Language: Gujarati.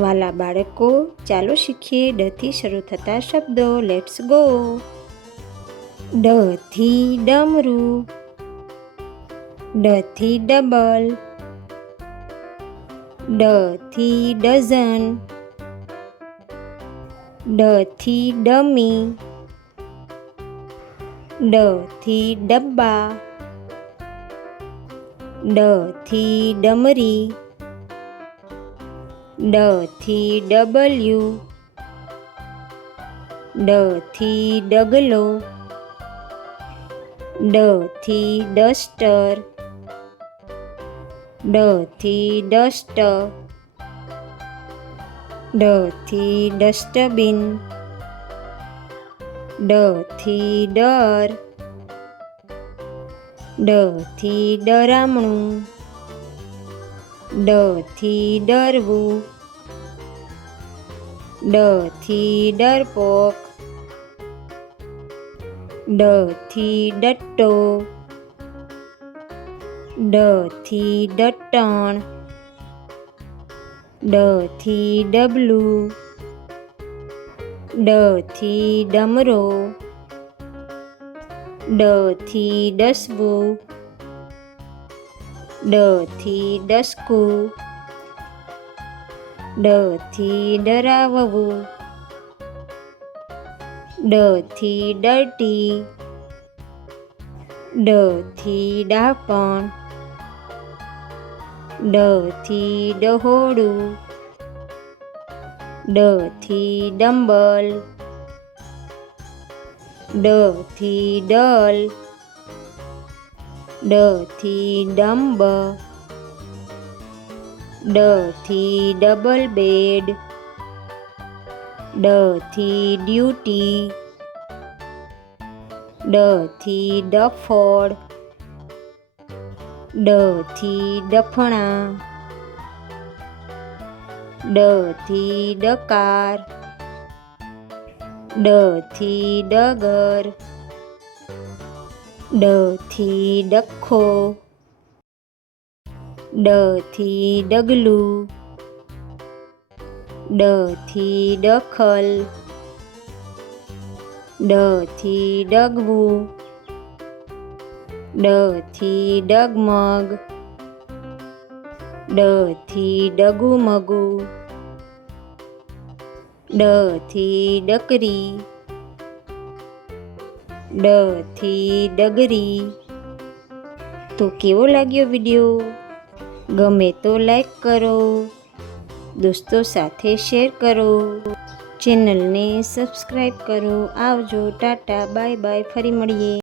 વાલા બાળકો, ચાલો શીખીએ ડ થી શરૂ થતા શબ્દો. Let's go. ડ થી ડમરું, ડ થી ડબલ, ડ થી ડઝન, ડ થી ડમી, ડ થી ડબ્બા, ડ થી ડમરી, ડ થી ડબલ્યુ, ડ થી ડગલો, ડ થી ડસ્ટર, ડ થી ડસ્ટ, ડ થી ડસ્ટબિન, ડ થી ડર, ડ થી ડરામણું, ડ થી ડરવું, ડ થી ડરપોક, ડ થી ડટ્ટો, ડ થી ડટણ, ડ થી ડબલું, ડ થી ડમરો, ડ થી ડસવું, ડ થી ડસકું, ડ થી ડરાવવું, ડ થી ડર્ટી, ડ થી ડાપણ, ડ થી ડહોળું, ડ થી ડંબલ, ડ થી ડલ, ડ થી ડંબ, ડ થી ડબલ બેડ, ડ થી ડ્યુટી, ડ થી ડફોડ, ડ થી ડફણા, ડ થી ડકાર, ડ થી ડગર, ડ થી ડખો, ડ થી ડગલું, ડ થી ડખલ, ડ થી ડગવું, ડ થી ડગમગ, ડ થી ડગુમગુ, ડ થી ડકરી, ડ થી ડગરી. તો કેવો લાગ્યો વિડીયો? ગમે તો લાઈક કરો, દોસ્તો સાથે શેર કરો, ચેનલને સબસ્ક્રાઈબ કરો. આવજો, ટાટા, બાય બાય, ફરી મળીએ.